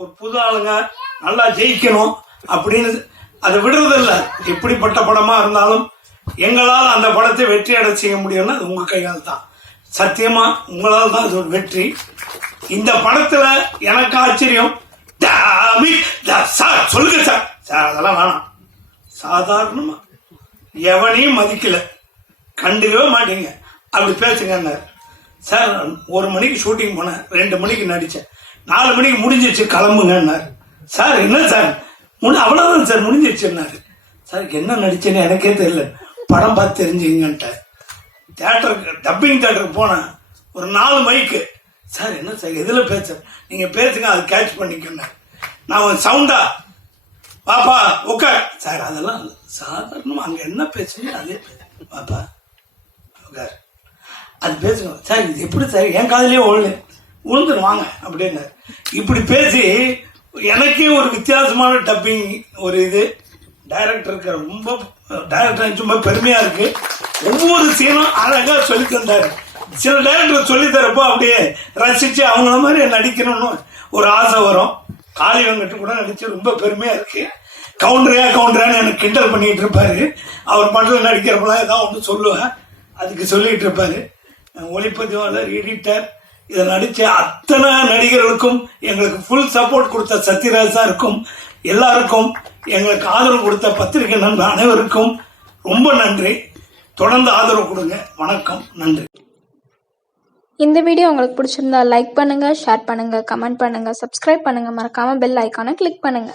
ஒரு புது ஆளுங்க நல்லா ஜெயிக்கணும் அப்படின்னு அதை விடுறதில்ல. எப்படிப்பட்ட படமா இருந்தாலும் எங்களால் அந்த படத்தை வெற்றி அடை செய்ய முடியும்னா அது உங்க கையால் தான். சத்தியமா உங்களால் தான் அது ஒரு வெற்றி. இந்த படத்துல எனக்கு ஆச்சரியம். சார் சொல்லுங்க சார். சார் அதெல்லாம் வேணாம். சாதாரணமா எவனையும் மதிக்கல, கண்டுக்கவே மாட்டீங்க, அப்படி பேசுங்க சார். 1 மணிக்கு ஷூட்டிங் போனேன், 2 மணிக்கு நடிச்சேன், 4 மணிக்கு முடிஞ்சிருச்சு கிளம்புங்கன்னாரு. சார் என்ன சார் அவ்வளவுதான் சார் முடிஞ்சிருச்சுன்னாரு. சார் என்ன நடிச்சேன்னு எனக்கே தெரியல, படம் பார்த்து தெரிஞ்சுங்கன்ட்ட. தியேட்டருக்கு டப்பிங் தியேட்டருக்கு போனேன், ஒரு 4 மைக்கு. சார் என்ன சார் எதுல பேச நீங்க பேசுங்க, அது கேட்ச் பண்ணிக்கணும். நான் சவுண்டா பாப்பா உட்கார் சார், அதெல்லாம் சாதாரணமா அங்க என்ன பேசுங்க அதே பாப்பா உட்கார் அது பேசுங்க சார். இது எப்படி சார் என் காதலே உழுந்துருவாங்க அப்படின்னு இப்படி பேசி எனக்கே ஒரு வித்தியாசமான டப்பிங் ஒரு இது டைரக்டருக்கு ரொம்ப டைரக்டர் ரொம்ப பெருமையா இருக்கு. ஒவ்வொரு சீனும் அழகா சொல்லி தந்தாரு. சில டைரக்டர் சொல்லி தரப்போ அப்படியே ரசிச்சு அவங்கள மாதிரி நடிக்கணும்னு ஒரு ஆசை வரும். காளி வெங்கட்டு கூட நடிச்சு ரொம்ப பெருமையா இருக்கு. கவுண்டரான்னு எனக்கு கிண்டல் பண்ணிட்டு இருப்பாரு. அவர் படத்தில் நடிக்கிறப்பெல்லாம் ஏதாவது ஒன்று சொல்லுவேன், அதுக்கு சொல்லிட்டு இருப்பாரு. ஒளிப்பதிவாளர், எடிட்டர், இதை நடிச்ச அத்தனை நடிகர்களுக்கும் எங்களுக்கு ஃபுல் சப்போர்ட் கொடுத்த சத்யராஜ் சாருக்கும் எல்லாருக்கும் எங்களுக்கு ஆதரவு கொடுத்த பத்திரிகை நண்பர் அனைவருக்கும் ரொம்ப நன்றி. தொடர்ந்து ஆதரவு கொடுங்க. வணக்கம், நன்றி. இந்த வீடியோ உங்களுக்கு பிடிச்சிருந்தா லைக் பண்ணுங்க, ஷேர் பண்ணுங்க, கமெண்ட் பண்ணுங்க, சப்ஸ்கிரைப் பண்ணுங்க, மறக்காம பெல் ஐக்கானை கிளிக் பண்ணுங்க.